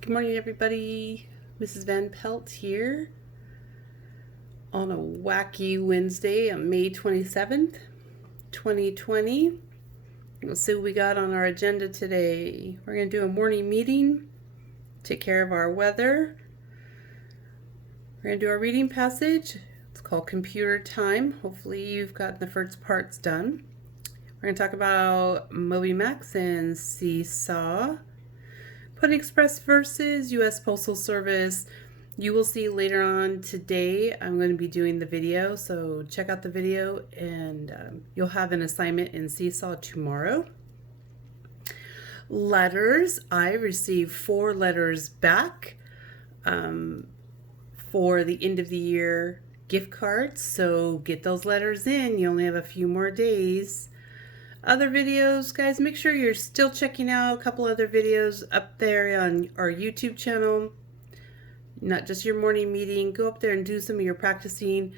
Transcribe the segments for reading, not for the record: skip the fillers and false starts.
Good morning, everybody. Mrs. Van Pelt here on a wacky Wednesday on May 27th, 2020. Let's see what we got on our agenda today. We're going to do a morning meeting, take care of our weather. We're going to do our reading passage. It's called Computer Time. Hopefully, you've gotten the first parts done. We're going to talk about Moby Max and Seesaw. Pony Express versus U.S. Postal Service. You will see later on today I'm going to be doing the video, so check out the video and you'll have an assignment in Seesaw tomorrow. Letters. I received 4 letters back for the end of the year gift cards, so get those letters in. You only have a few more days. Other videos, guys, make sure you're still checking out a couple other videos up there on our YouTube channel. Not just your morning meeting. Go up there and do some of your practicing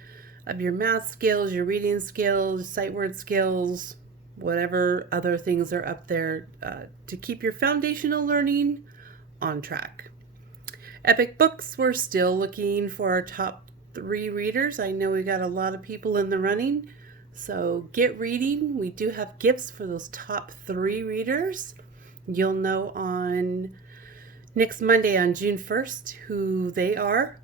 of your math skills, your reading skills, sight word skills, whatever other things are up there to keep your foundational learning on track. Epic Books, we're still looking for our top 3 readers. I know we got a lot of people in the running. So get reading. We do have gifts for those top 3 readers. You'll know on next Monday on June 1st who they are.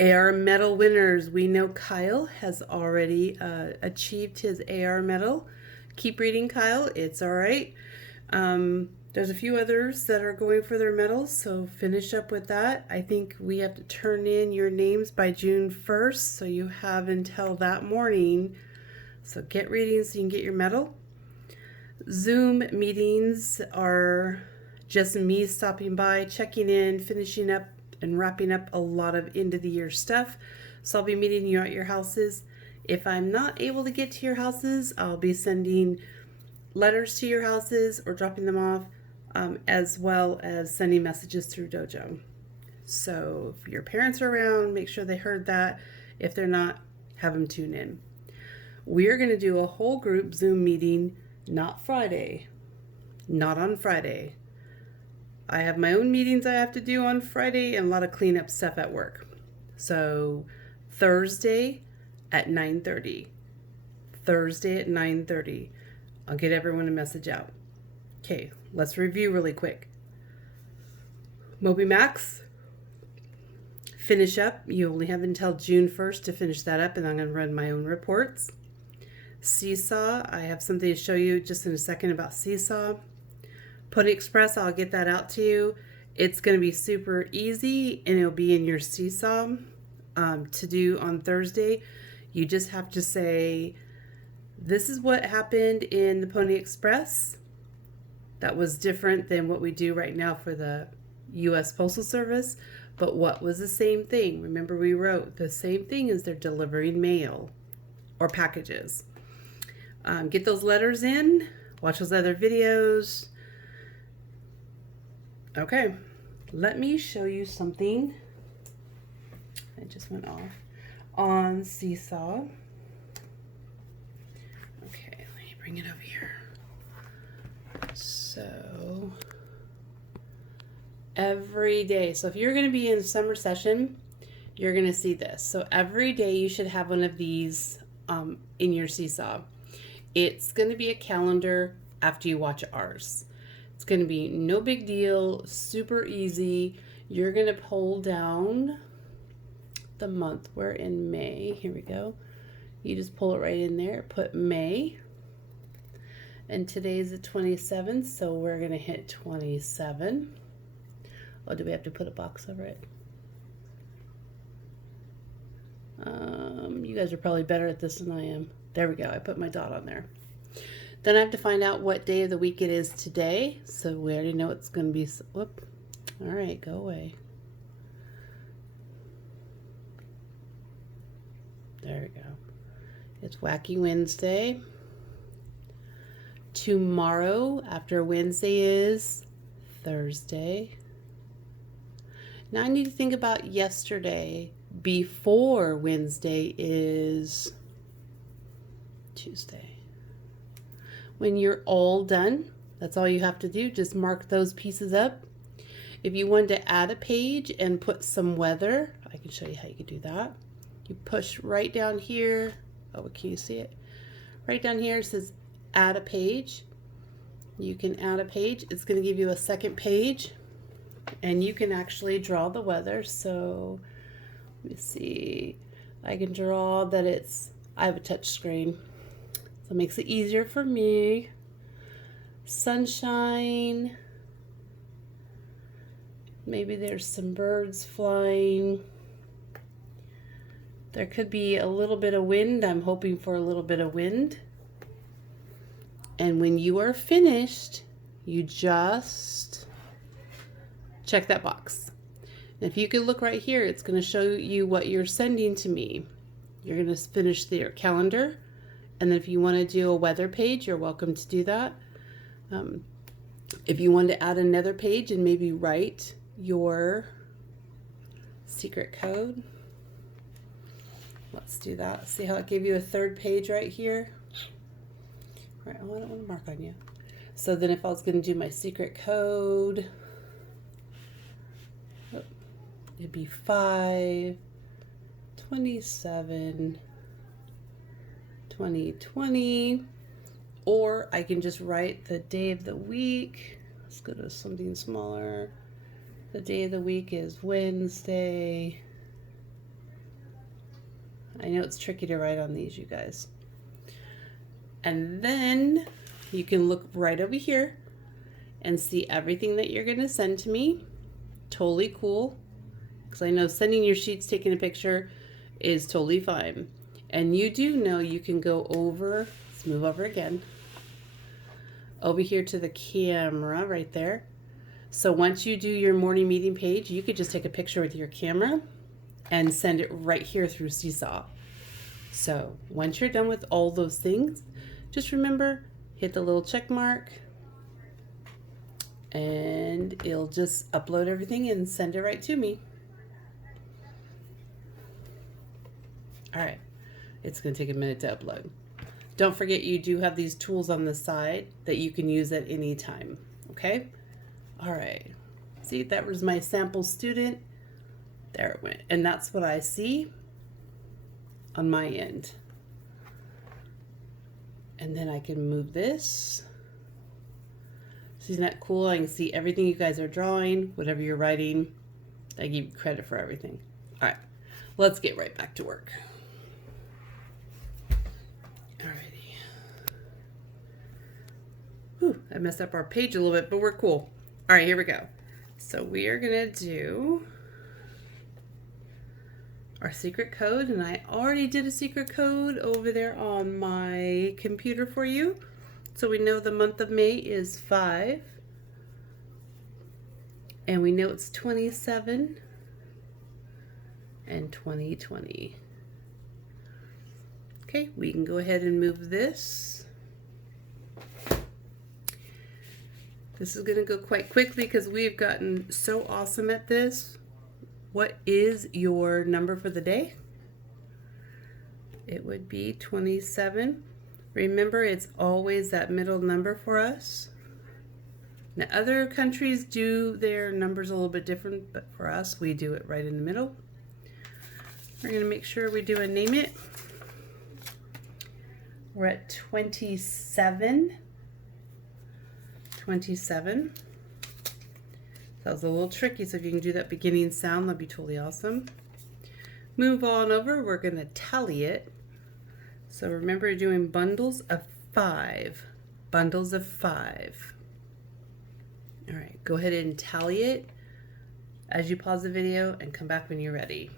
AR medal winners. We know Kyle has already achieved his AR medal. Keep reading, Kyle. It's all right. There's a few others that are going for their medals, so finish up with that. I think we have to turn in your names by June 1st, so you have until that morning. So get reading so you can get your medal. Zoom meetings are just me stopping by, checking in, finishing up, and wrapping up a lot of end of the year stuff. So I'll be meeting you at your houses. If I'm not able to get to your houses, I'll be sending letters to your houses or dropping them off. As well as sending messages through Dojo. So if your parents are around, make sure they heard that. If they're not, have them tune in. We're going to do a whole group Zoom meeting, not Friday. Not on Friday. I have my own meetings I have to do on Friday and a lot of cleanup stuff at work. So Thursday at 9:30. Thursday at 9:30. I'll get everyone a message out. Okay, let's review really quick. Moby Max, finish up. You only have until June 1st to finish that up, and I'm going to run my own reports. Seesaw, I have something to show you just in a second about Seesaw. Pony Express, I'll get that out to you. It's going to be super easy, and it'll be in your Seesaw to do on Thursday. You just have to say, this is what happened in the Pony Express. That was different than what we do right now for the U.S. Postal Service. But what was the same thing? Remember, we wrote the same thing as they're delivering mail or packages. Get those letters in. Watch those other videos. Okay, let me show you something. I just went off on Seesaw. Okay, let me bring it over here. So every day, so if you're going to be in summer session, you're going to see this. So every day you should have one of these in your Seesaw. It's going to be a calendar after you watch ours. It's going to be no big deal, super easy. You're going to pull down the month. We're in May. Here we go. You just pull it right in there, put May. And today is the 27th, so we're going to hit 27. Oh, do we have to put a box over it? You guys are probably better at this than I am. There we go. I put my dot on there. Then I have to find out what day of the week it is today. So we already know it's going to be... Whoop. All right, go away. There we go. It's Wacky Wednesday. Tomorrow, after Wednesday, is Thursday. Now I need to think about yesterday. Before Wednesday is Tuesday. When you're all done, that's all you have to do. Just mark those pieces up. If you wanted to add a page and put some weather, I can show you how you can do that. You push right down here. Oh, can you see it? Right down here it says add a page. You can add a page. It's going to give you a second page, and you can actually draw the weather. So let me see. I can draw that I have a touch screen, so it makes it easier for me. Sunshine. Maybe there's some birds flying. There could be a little bit of wind. I'm hoping for a little bit of wind. And when you are finished, you just check that box. And if you can look right here, it's going to show you what you're sending to me. You're going to finish your calendar. And then if you want to do a weather page, you're welcome to do that. If you want to add another page and maybe write your secret code, let's do that. See how it gave you a third page right here? Right, oh, I don't want to mark on you. So then if I was going to do my secret code, it'd be 5/27/2020, or I can just write the day of the week. Let's go to something smaller. The day of the week is Wednesday. I know it's tricky to write on these, you guys. And then you can look right over here and see everything that you're going to send to me. Totally cool. Because I know sending your sheets, taking a picture is totally fine. And you do know you can go over, let's move over again, over here to the camera right there. So once you do your morning meeting page, you could just take a picture with your camera and send it right here through Seesaw. So once you're done with all those things, just remember, hit the little check mark, and it'll just upload everything and send it right to me. All right, it's going to take a minute to upload. Don't forget you do have these tools on the side that you can use at any time, okay? All right, see, that was my sample student. There it went, and that's what I see on my end. And then I can move this. Isn't that cool? I can see everything you guys are drawing, whatever you're writing. I give you credit for everything. All right, let's get right back to work. Alrighty. Whew, I messed up our page a little bit, but we're cool. All right, here we go. So we are gonna do our secret code, and I already did a secret code over there on my computer for you. So we know the month of May is 5, and we know it's 27 and 2020. Okay, we can go ahead and move this. This is going to go quite quickly because we've gotten so awesome at this. What is your number for the day? It would be 27. Remember, it's always that middle number for us. Now, other countries do their numbers a little bit different, but for us, we do it right in the middle. We're going to make sure we do a name it. We're at 27. 27. That was a little tricky, so if you can do that beginning sound, that'd be totally awesome. Move on over, we're going to tally it. So remember, you're doing bundles of 5. Bundles of 5. All right, go ahead and tally it as you pause the video and come back when you're ready.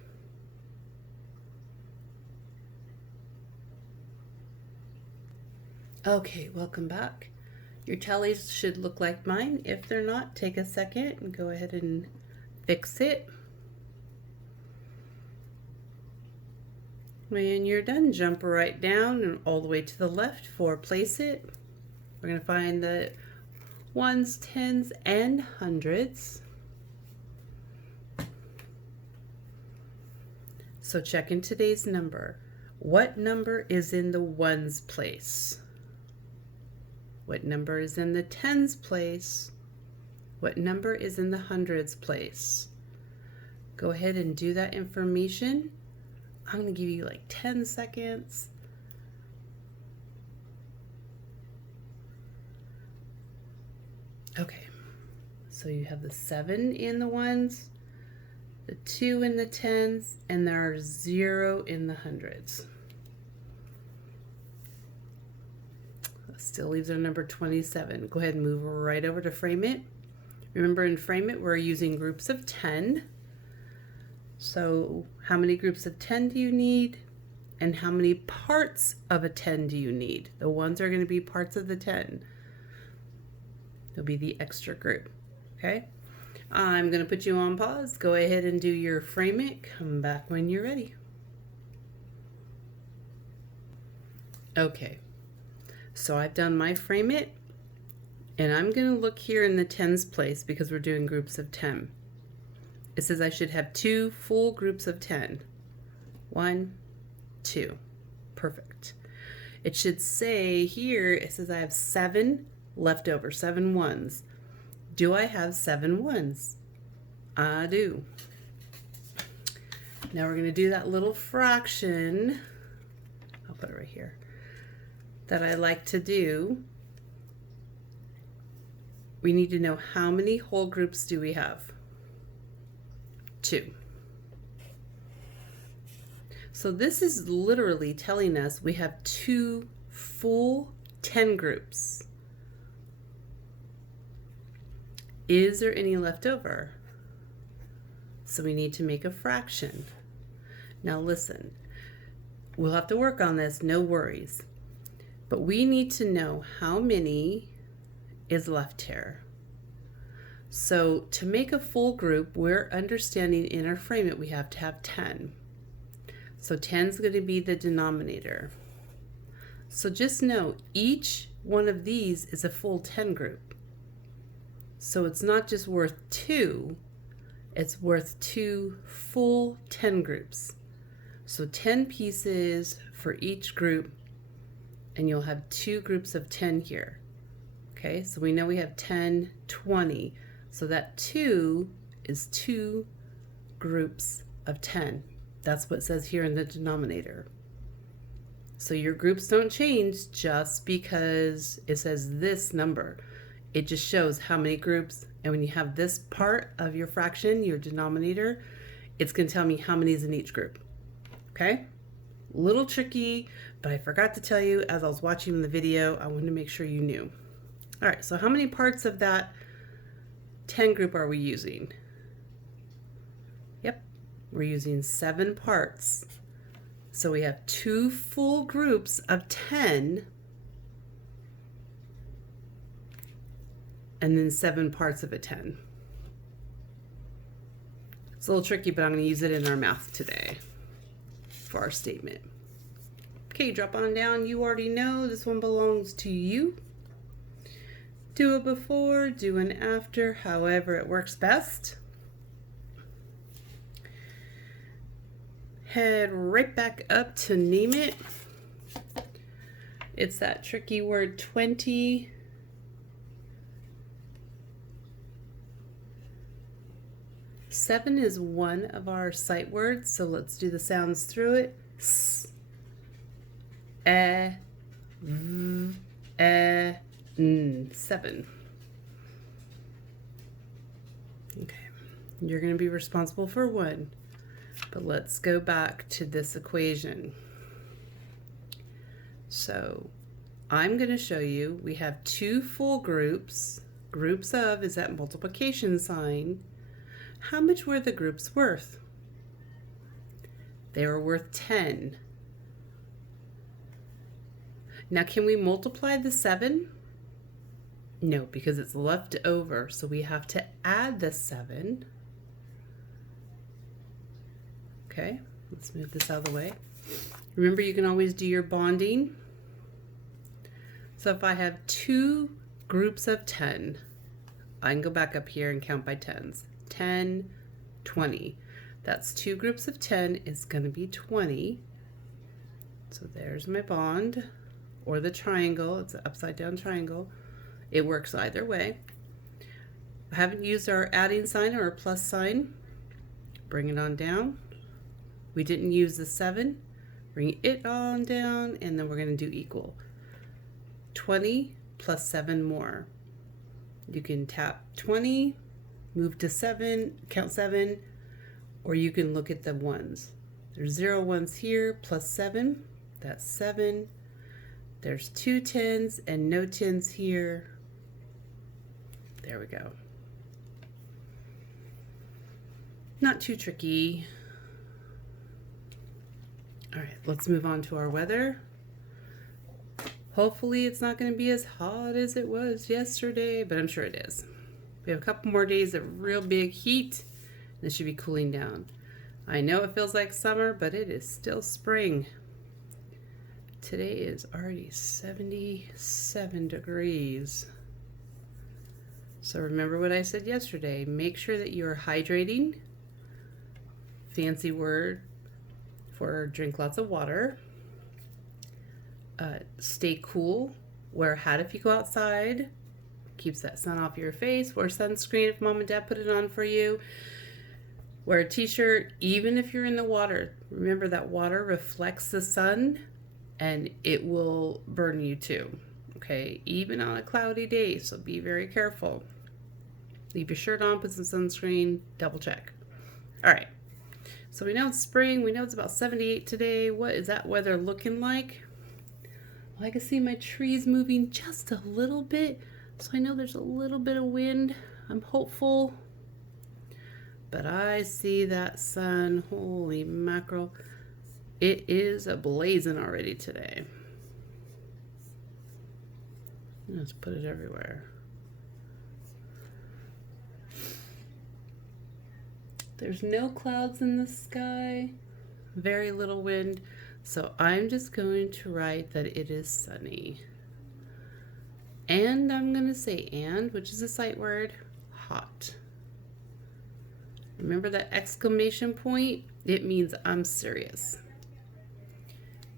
Okay, welcome back. Your tallies should look like mine. If they're not, take a second and go ahead and fix it. When you're done, jump right down and all the way to the left for place it. We're going to find the ones, tens, and hundreds. So check in today's number. What number is in the ones place? What number is in the tens place? What number is in the hundreds place? Go ahead and do that information. I'm going to give you like 10 seconds. Okay, so you have the 7 in the ones, the 2 in the tens, and there are 0 in the hundreds. That still leaves our number 27. Go ahead and move right over to frame it. Remember, in frame it, we're using groups of 10. So how many groups of 10 do you need? And how many parts of a 10 do you need? The ones are going to be parts of the 10. It'll be the extra group. Okay? I'm going to put you on pause. Go ahead and do your frame it. Come back when you're ready. Okay. So I've done my frame it. And I'm going to look here in the tens place because we're doing groups of 10. It says I should have 2 full groups of 10. 1, 2. Perfect. It should say here, it says I have 7 left over, 7 ones. Do I have 7 ones? I do. Now we're going to do that little fraction. I'll put it right here. That I like to do. We need to know how many whole groups do we have? 2. So this is literally telling us we have 2 full 10 groups. Is there any left over? So we need to make a fraction. Now listen, we'll have to work on this, no worries. But we need to know how many is left here. So to make a full group, we're understanding in our frame it we have to have 10. So 10 is going to be the denominator. So just know each one of these is a full 10 group. So it's not just worth 2, it's worth 2 full 10 groups. So 10 pieces for each group, and you'll have 2 groups of 10 here. Okay, so we know we have 10, 20. So that 2 is 2 groups of 10. That's what it says here in the denominator. So your groups don't change just because it says this number. It just shows how many groups, and when you have this part of your fraction, your denominator, it's going to tell me how many is in each group. Okay? Little tricky, but I forgot to tell you as I was watching the video, I wanted to make sure you knew. All right, so how many parts of that 10 group are we using? Yep, we're using 7 parts. So we have 2 full groups of 10 and then 7 parts of a 10. It's a little tricky, but I'm going to use it in our math today for our statement. Okay, drop on down. You already know this one belongs to you. Do it before, do an after, however it works best. Head right back up to name it. It's that tricky word 20. Seven is one of our sight words, so let's do the sounds through it. S, v, 7. Okay, you're going to be responsible for 1, but let's go back to this equation. So I'm going to show you we have 2 full groups. Groups of is that multiplication sign. How much were the groups worth? They were worth 10. Now can we multiply the 7? No, because it's left over, so we have to add the 7. Okay, let's move this out of the way. Remember, you can always do your bonding. So if I have 2 groups of 10, I can go back up here and count by tens. 10, 20. That's 2 groups of 10 is going to be 20. So there's my bond, or the triangle. It's an upside down triangle. It works either way. I haven't used our adding sign or a plus sign. Bring it on down. We didn't use the 7. Bring it on down, and then we're going to do equal. 20 plus 7 more. You can tap 20, move to 7, count 7, or you can look at the ones. There's 0 ones here, plus 7, that's 7. There's 2 10s and no 10s here. There we go. Not too tricky. All right, let's move on to our weather. Hopefully it's not going to be as hot as it was yesterday, but I'm sure it is. We have a couple more days of real big heat, and it should be cooling down. I know it feels like summer, but it is still spring. Today is already 77 degrees. So remember what I said yesterday. Make sure that you're hydrating. Fancy word for drink lots of water. Stay cool. Wear a hat if you go outside. Keeps that sun off your face. Wear sunscreen if mom and dad put it on for you. Wear a t-shirt even if you're in the water. Remember that water reflects the sun and it will burn you too. Okay, even on a cloudy day, so be very careful. Leave your shirt on, put some sunscreen, double check. All right, so we know it's spring. We know it's about 78 today. What is that weather looking like? Well, I can see my trees moving just a little bit, so I know there's a little bit of wind. I'm hopeful. But I see that sun. Holy mackerel. It is ablazing already today. Let's put it everywhere. There's no clouds in the sky. Very little wind. So I'm just going to write that it is sunny. And I'm going to say and, which is a sight word, hot. Remember that exclamation point? It means I'm serious.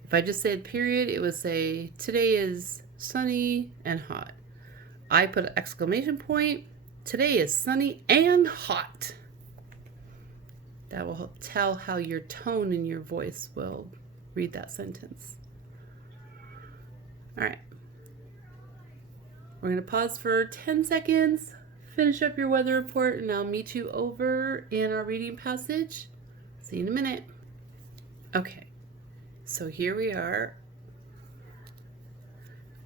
If I just said period, it would say today is sunny and hot. I put an exclamation point. Today is sunny and hot. That will tell how your tone in your voice will read that sentence. All right. We're going to pause for 10 seconds. Finish up your weather report, and I'll meet you over in our reading passage. See you in a minute. Okay, so here we are.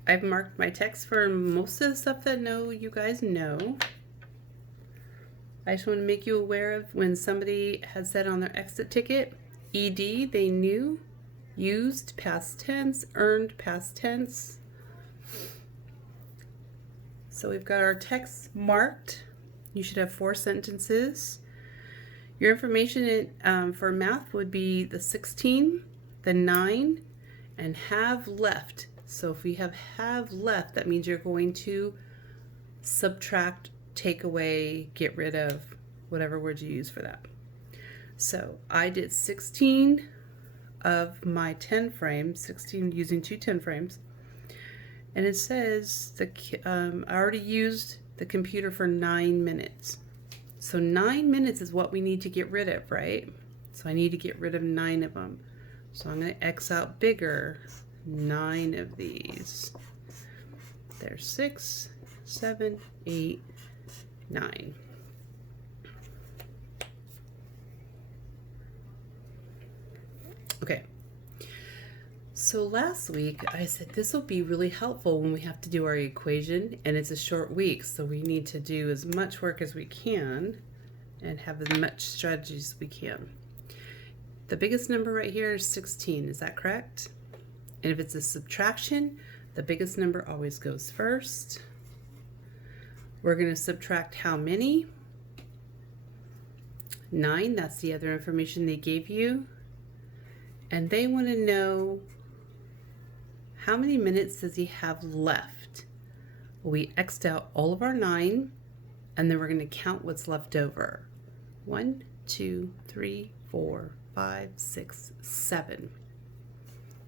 I've marked my text for most of the stuff that you guys know. I just want to make you aware of when somebody has said on their exit ticket, ED, they knew, used, past tense, earned, past tense. So we've got our text marked. You should have 4 sentences. Your information for math would be the 16, the 9, and have left. So if we have left, that means you're going to subtract, take away, get rid of, whatever word you use for that. So I did 16 of my 10 frames, 16 using 2 10 frames. And it says I already used the computer for 9 minutes. So 9 minutes is what we need to get rid of, right? So I need to get rid of 9 of them. So I'm going to X out bigger, 9 of these. There's 6, 7, 8, 9. Okay. So last week I said this will be really helpful when we have to do our equation, and it's a short week, so we need to do as much work as we can and have as much strategy as we can. The biggest number right here is 16, is that correct? And if it's a subtraction, the biggest number always goes first. We're going to subtract how many? 9, that's the other information they gave you. And they want to know how many minutes does he have left? Well, we X'd out all of our 9, and then we're going to count what's left over. 1, 2, 3, 4, 5, 6, 7.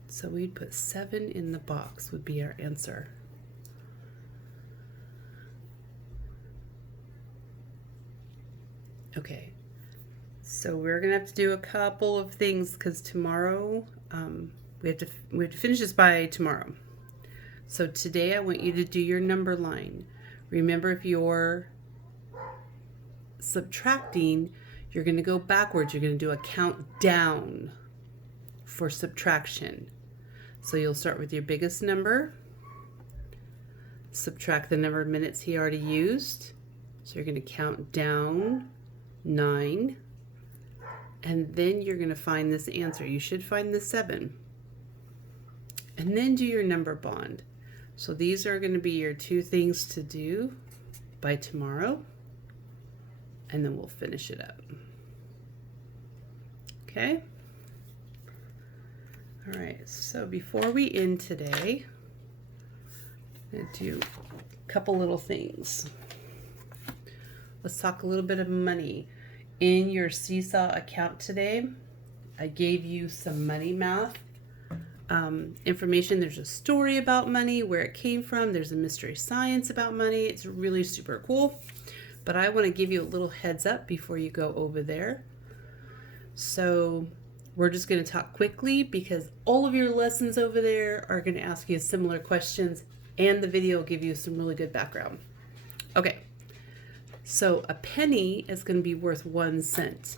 So we'd put 7 in the box would be our answer. Okay, so we're gonna have to do a couple of things because tomorrow we have to finish this by tomorrow. So today I want you to do your number line. Remember, if you're subtracting, you're going to go backwards. You're going to do a countdown for subtraction. So you'll start with your biggest number, subtract the number of minutes he already used. So you're going to count down 9, and then you're going to find this answer. You should find the 7. And then do your number bond. So these are going to be your 2 things to do by tomorrow, and then we'll finish it up. Okay? All right, so before we end today, I'm going to do a couple little things. Let's talk a little bit of money. In your Seesaw account today, I gave you some money math information. There's a story about money, where it came from. There's a mystery science about money. It's really super cool. But I want to give you a little heads up before you go over there. So we're just going to talk quickly because all of your lessons over there are going to ask you similar questions, and the video will give you some really good background. Okay. So a penny is going to be worth 1 cent.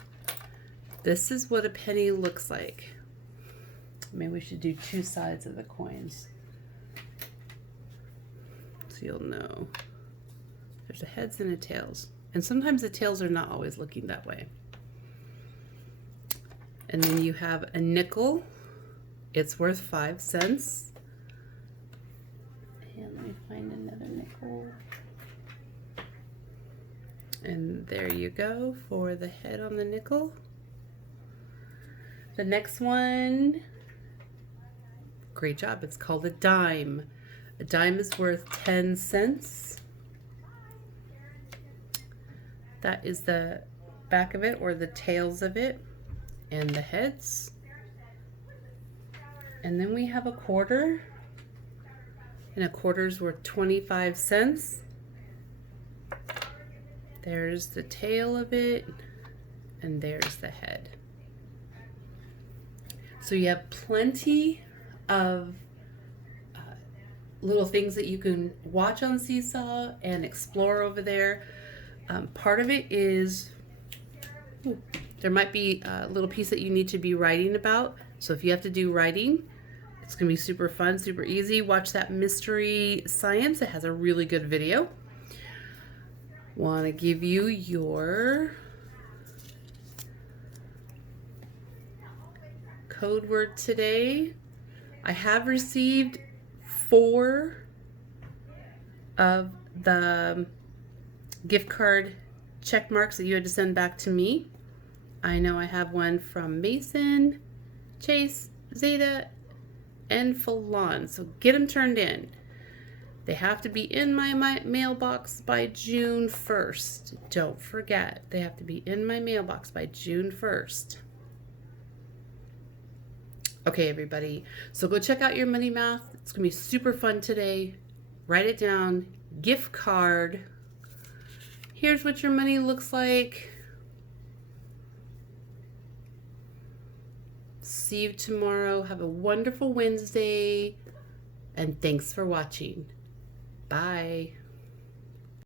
This is what a penny looks like. Maybe we should do 2 sides of the coins, so you'll know. There's a heads and a tails. And sometimes the tails are not always looking that way. And then you have a nickel. It's worth 5 cents. And let me find another nickel. And there you go for the head on the nickel. The next one, great job, it's called a dime. A dime is worth 10 cents. That is the back of it, or the tails of it, and the heads. And then we have a quarter, and a quarter is worth 25 cents. There's the tail of it, and there's the head. So you have plenty of little things that you can watch on Seesaw and explore over there. Part of it is, there might be a little piece that you need to be writing about. So if you have to do writing, it's going to be super fun, super easy. Watch that mystery science. It has a really good video. Want to give you your code word today. I have received 4 of the gift card check marks that you had to send back to me. I know I have one from Mason, Chase, Zeta, and Falon. So get them turned in. They have to be in my mailbox by June 1st. Don't forget, they have to be in my mailbox by June 1st. Okay, everybody. So go check out your money math. It's going to be super fun today. Write it down. Gift card. Here's what your money looks like. See you tomorrow. Have a wonderful Wednesday. And thanks for watching. Bye.